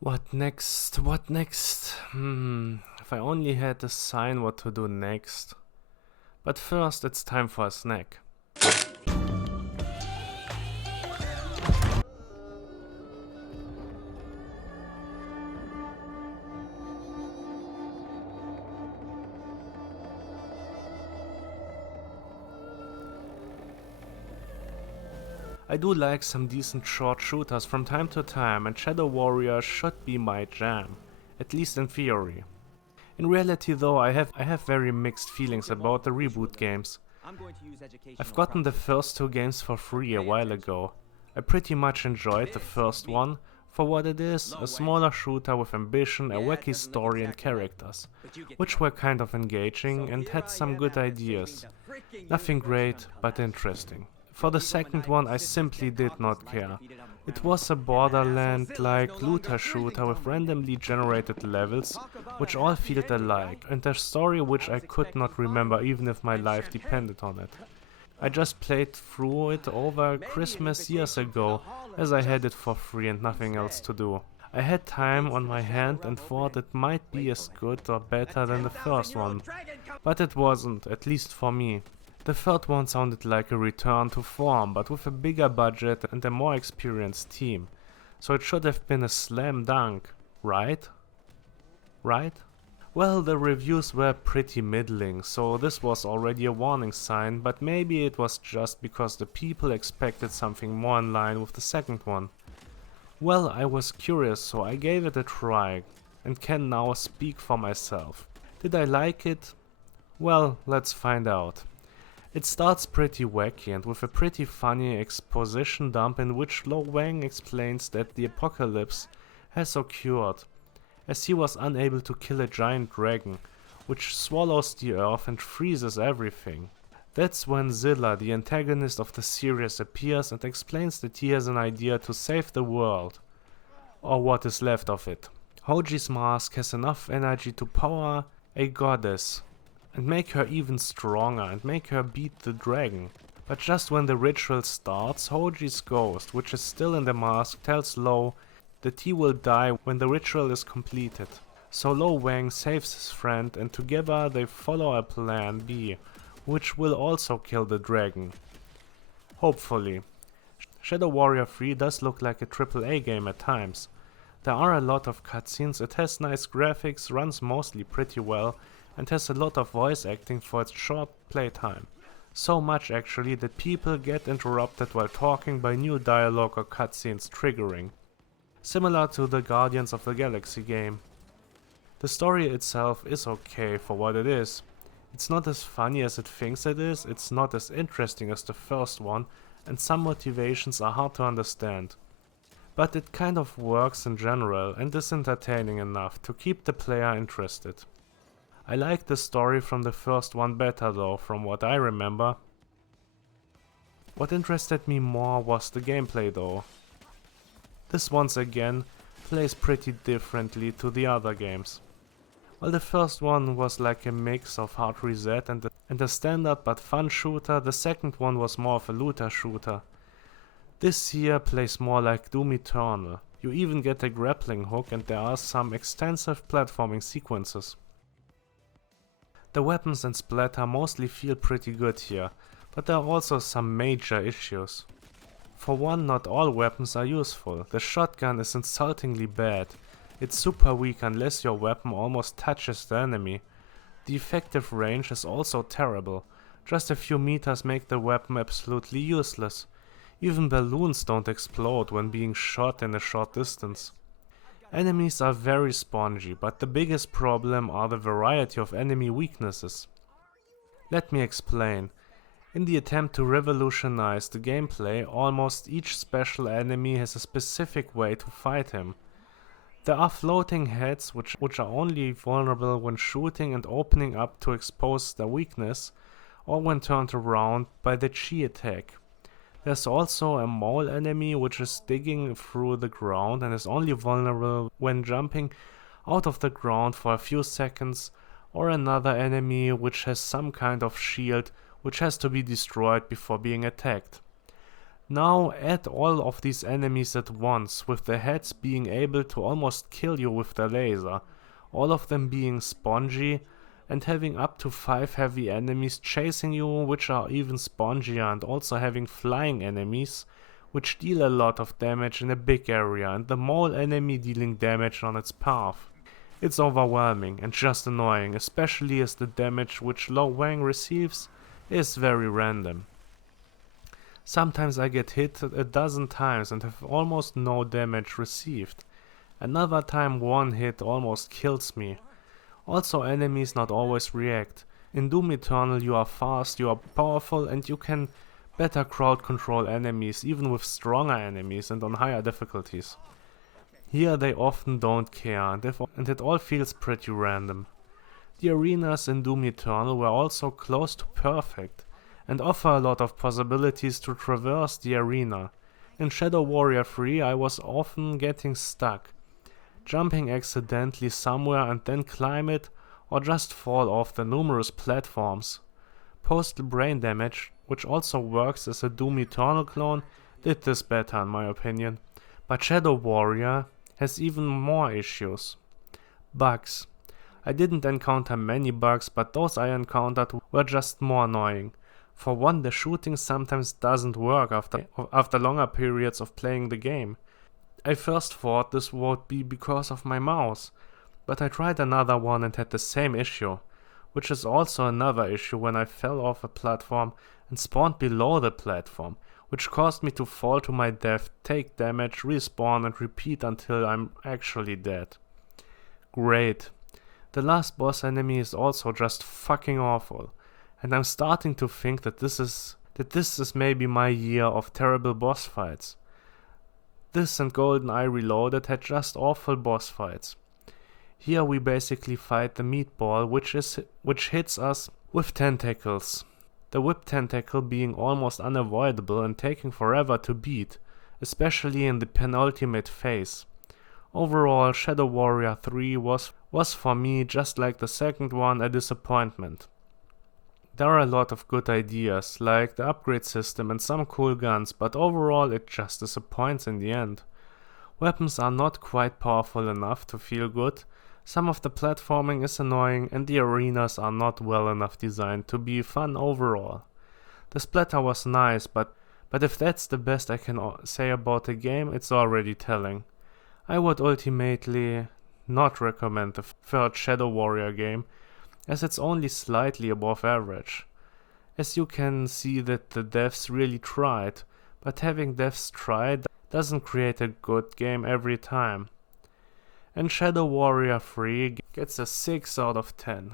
What next? What next? If I only had a sign what to do next. But first, it's time for a snack. I do like some decent short shooters from time to time, and Shadow Warrior should be my jam, at least in theory. In reality though, I have very mixed feelings about the reboot games. I've gotten the first two games for free a while ago. I pretty much enjoyed the first one for what it is, a smaller shooter with ambition, a wacky story and characters, which were kind of engaging and had some good ideas. Nothing great, but interesting. For the second one I simply did not care. It was a Borderland-like looter shooter with randomly generated levels, which all felt alike, and a story which I could not remember even if my life depended on it. I just played through it over Christmas years ago, as I had it for free and nothing else to do. I had time on my hand and thought it might be as good or better than the first one, but it wasn't, at least for me. The third one sounded like a return to form, but with a bigger budget and a more experienced team. So it should have been a slam dunk, right? Right? Well, the reviews were pretty middling, so this was already a warning sign, but maybe it was just because the people expected something more in line with the second one. Well, I was curious, so I gave it a try, and can now speak for myself. Did I like it? Well, let's find out. It starts pretty wacky and with a pretty funny exposition dump in which Wang explains that the apocalypse has occurred, as he was unable to kill a giant dragon, which swallows the earth and freezes everything. That's when Zilla, the antagonist of the series, appears and explains that he has an idea to save the world, or what is left of it. Hoji's mask has enough energy to power a goddess, and make her even stronger and make her beat the dragon. But just when the ritual starts, Hoji's ghost, which is still in the mask, tells Lo that he will die when the ritual is completed. So Wang saves his friend and together they follow a plan B, which will also kill the dragon. Hopefully. Shadow Warrior 3 does look like a AAA game at times. There are a lot of cutscenes, it has nice graphics, runs mostly pretty well, and has a lot of voice acting for its short playtime. So much actually that people get interrupted while talking by new dialogue or cutscenes triggering. Similar to the Guardians of the Galaxy game. The story itself is okay for what it is. It's not as funny as it thinks it is, it's not as interesting as the first one, and some motivations are hard to understand. But it kind of works in general and is entertaining enough to keep the player interested. I like the story from the first one better though, from what I remember. What interested me more was the gameplay though. This once again plays pretty differently to the other games. While the first one was like a mix of Hard Reset and a standard but fun shooter, the second one was more of a looter shooter. This here plays more like Doom Eternal. You even get a grappling hook and there are some extensive platforming sequences. The weapons and splatter mostly feel pretty good here, but there are also some major issues. For one, not all weapons are useful. The shotgun is insultingly bad. It's super weak unless your weapon almost touches the enemy. The effective range is also terrible. Just a few meters make the weapon absolutely useless. Even balloons don't explode when being shot in a short distance. Enemies are very spongy, but the biggest problem are the variety of enemy weaknesses. Let me explain. In the attempt to revolutionize the gameplay, almost each special enemy has a specific way to fight him. There are floating heads which are only vulnerable when shooting and opening up to expose their weakness, or when turned around by the chi attack. There's also a mole enemy which is digging through the ground and is only vulnerable when jumping out of the ground for a few seconds, or another enemy which has some kind of shield which has to be destroyed before being attacked. Now add all of these enemies at once, with the heads being able to almost kill you with the laser, all of them being spongy, and having up to 5 heavy enemies chasing you, which are even spongier, and also having flying enemies, which deal a lot of damage in a big area, and the mole enemy dealing damage on its path. It's overwhelming and just annoying, especially as the damage which Wang receives is very random. Sometimes I get hit a dozen times and have almost no damage received. Another time one hit almost kills me. Also, enemies not always react. In Doom Eternal you are fast, you are powerful, and you can better crowd control enemies, even with stronger enemies and on higher difficulties. Here they often don't care, and it all feels pretty random. The arenas in Doom Eternal were also close to perfect, and offer a lot of possibilities to traverse the arena. In Shadow Warrior 3 I was often getting stuck, jumping accidentally somewhere and then climb it, or just fall off the numerous platforms. Postal Brain Damage, which also works as a Doom Eternal clone, did this better in my opinion, but Shadow Warrior has even more issues. Bugs. I didn't encounter many bugs, but those I encountered were just more annoying. For one, the shooting sometimes doesn't work after longer periods of playing the game. I first thought this would be because of my mouse, but I tried another one and had the same issue, which is also another issue when I fell off a platform and spawned below the platform, which caused me to fall to my death, take damage, respawn and repeat until I'm actually dead. Great. The last boss enemy is also just fucking awful, and I'm starting to think that this is maybe my year of terrible boss fights. This and GoldenEye Reloaded had just awful boss fights. Here we basically fight the meatball, which hits us with tentacles. The whip tentacle being almost unavoidable and taking forever to beat, especially in the penultimate phase. Overall, Shadow Warrior 3 was for me, just like the second one, a disappointment. There are a lot of good ideas, like the upgrade system and some cool guns, but overall it just disappoints in the end. Weapons are not quite powerful enough to feel good, some of the platforming is annoying, and the arenas are not well enough designed to be fun overall. The splatter was nice, but if that's the best I can say about the game, it's already telling. I would ultimately not recommend the third Shadow Warrior game, as it's only slightly above average. As you can see that the devs really tried, but having devs try doesn't create a good game every time. And Shadow Warrior 3 gets a 6 out of 10.